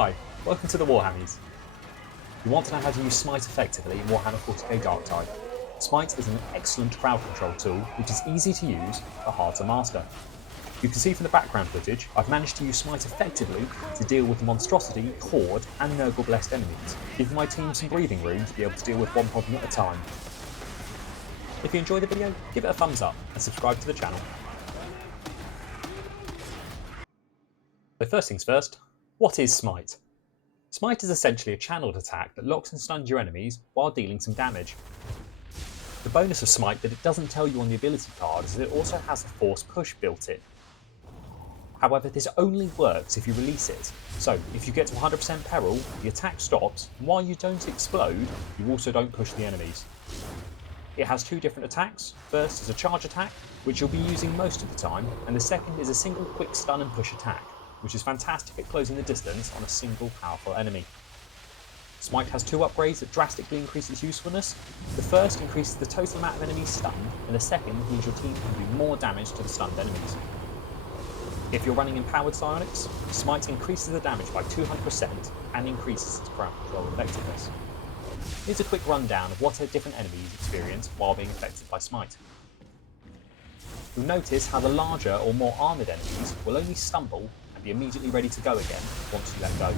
Hi, welcome to the Warhammers. You want to know how to use Smite effectively in Warhammer 40k Darktide. Smite is an excellent crowd control tool which is easy to use but hard to master. You can see from the background footage I've managed to use Smite effectively to deal with the monstrosity, horde and Nurgle blessed enemies, giving my team some breathing room to be able to deal with one problem at a time. If you enjoyed the video, give it a thumbs up and subscribe to the channel. So first things first, what is Smite? Smite is essentially a channeled attack that locks and stuns your enemies while dealing some damage. The bonus of Smite that it doesn't tell you on the ability card is that it also has a force push built in. However, this only works if you release it. So if you get to 100% peril, the attack stops, and while you don't explode, you also don't push the enemies. It has two different attacks. First is a charge attack, which you'll be using most of the time, and the second is a single quick stun and push attack, which is fantastic at closing the distance on a single powerful enemy. Smite has two upgrades that drastically increase its usefulness. The first increases the total amount of enemies stunned, and the second means your team can do more damage to the stunned enemies. If you're running empowered psionics, Smite increases the damage by 200% and increases its crowd control effectiveness. Here's a quick rundown of what different enemies experience while being affected by Smite. You'll notice how the larger or more armoured enemies will only stumble and be immediately ready to go again once you let go.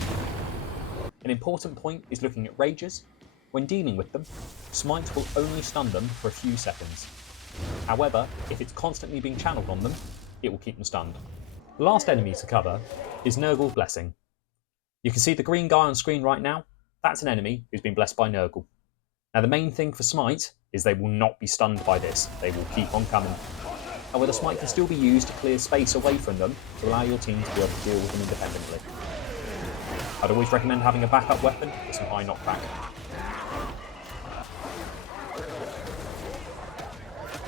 An important point is looking at rages. When dealing with them, Smite will only stun them for a few seconds. However, if it's constantly being channeled on them, it will keep them stunned. The last enemy to cover is Nurgle Blessing. You can see the green guy on screen right now. That's an enemy who's been blessed by Nurgle. Now the main thing for Smite is they will not be stunned by this. They will keep on coming. However, Smite can still be used to clear space away from them to allow your team to be able to deal with them independently. I'd always recommend having a backup weapon with some high knockback.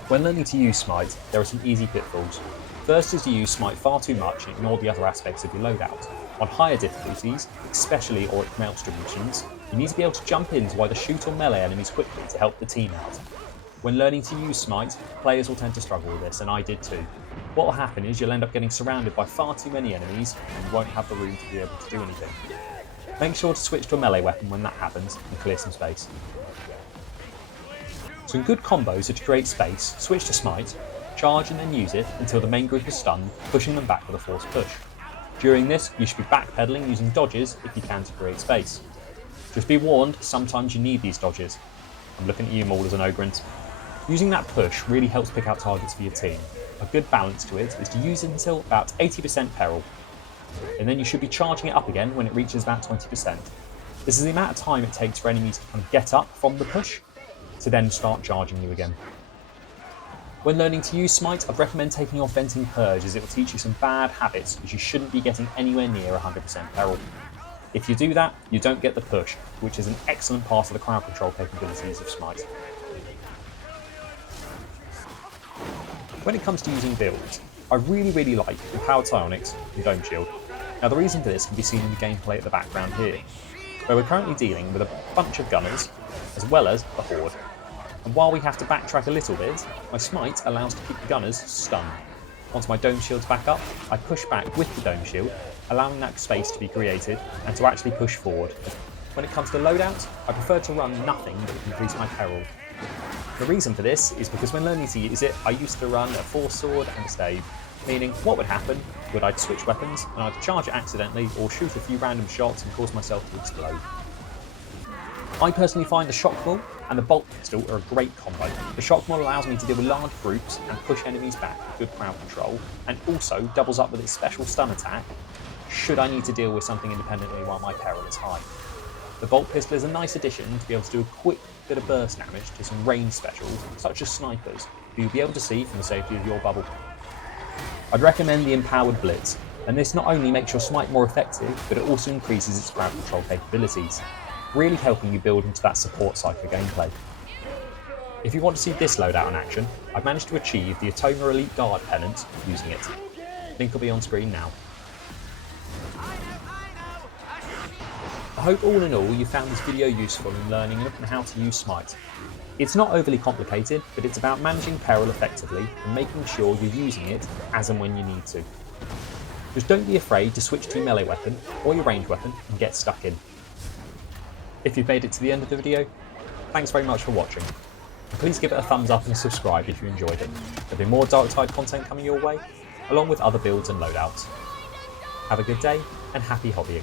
When learning to use Smite, there are some easy pitfalls. First is to use Smite far too much and ignore the other aspects of your loadout. On higher difficulties, especially Auric Maelstrom missions, you need to be able to jump into either shoot or melee enemies quickly to help the team out. When learning to use Smite, players will tend to struggle with this, and I did too. What will happen is you'll end up getting surrounded by far too many enemies and you won't have the room to be able to do anything. Make sure to switch to a melee weapon when that happens and clear some space. Some good combos are to create space, switch to Smite, charge and then use it until the main group is stunned, pushing them back with a force push. During this, you should be backpedaling using dodges if you can to create space. Just be warned, sometimes you need these dodges. I'm looking at you, Maulers and Ogrins. Using that push really helps pick out targets for your team. A good balance to it is to use it until about 80% peril, and then you should be charging it up again when it reaches about 20%. This is the amount of time it takes for enemies to kind of get up from the push to then start charging you again. When learning to use Smite, I'd recommend taking off Venting Purge, as it will teach you some bad habits, as you shouldn't be getting anywhere near 100% peril. If you do that, you don't get the push, which is an excellent part of the crowd control capabilities of Smite. When it comes to using builds, I really like Empowered Psionics and Dome Shield. Now the reason for this can be seen in the gameplay at the background here, where we're currently dealing with a bunch of gunners, as well as a horde. And while we have to backtrack a little bit, my Smite allows to keep the gunners stunned. Once my Dome Shield's back up, I push back with the Dome Shield, allowing that space to be created and to actually push forward. When it comes to loadouts, I prefer to run nothing that would increase my peril. The reason for this is because when learning to use it, I used to run a force sword and a stave, meaning what would happen would I'd switch weapons and I'd charge it accidentally or shoot a few random shots and cause myself to explode. I personally find the shock maul and the bolt pistol are a great combo. The shock maul allows me to deal with large groups and push enemies back with good crowd control, and also doubles up with its special stun attack should I need to deal with something independently while my peril is high. The bolt pistol is a nice addition to be able to do a quick bit of burst damage to some range specials, such as snipers, who you'll be able to see from the safety of your bubble. I'd recommend the Empowered Blitz, and this not only makes your Smite more effective, but it also increases its crowd control capabilities, really helping you build into that support cycle gameplay. If you want to see this loadout in action, I've managed to achieve the Atoma Elite Guard pennant using it. Link will be on screen now. I hope all in all you found this video useful in learning and looking at how to use Smite. It's not overly complicated, but it's about managing peril effectively and making sure you're using it as and when you need to. Just don't be afraid to switch to your melee weapon or your ranged weapon and get stuck in. If you've made it to the end of the video, thanks very much for watching. And please give it a thumbs up and subscribe if you enjoyed it. There'll be more Darktide content coming your way, along with other builds and loadouts. Have a good day and happy hobbying.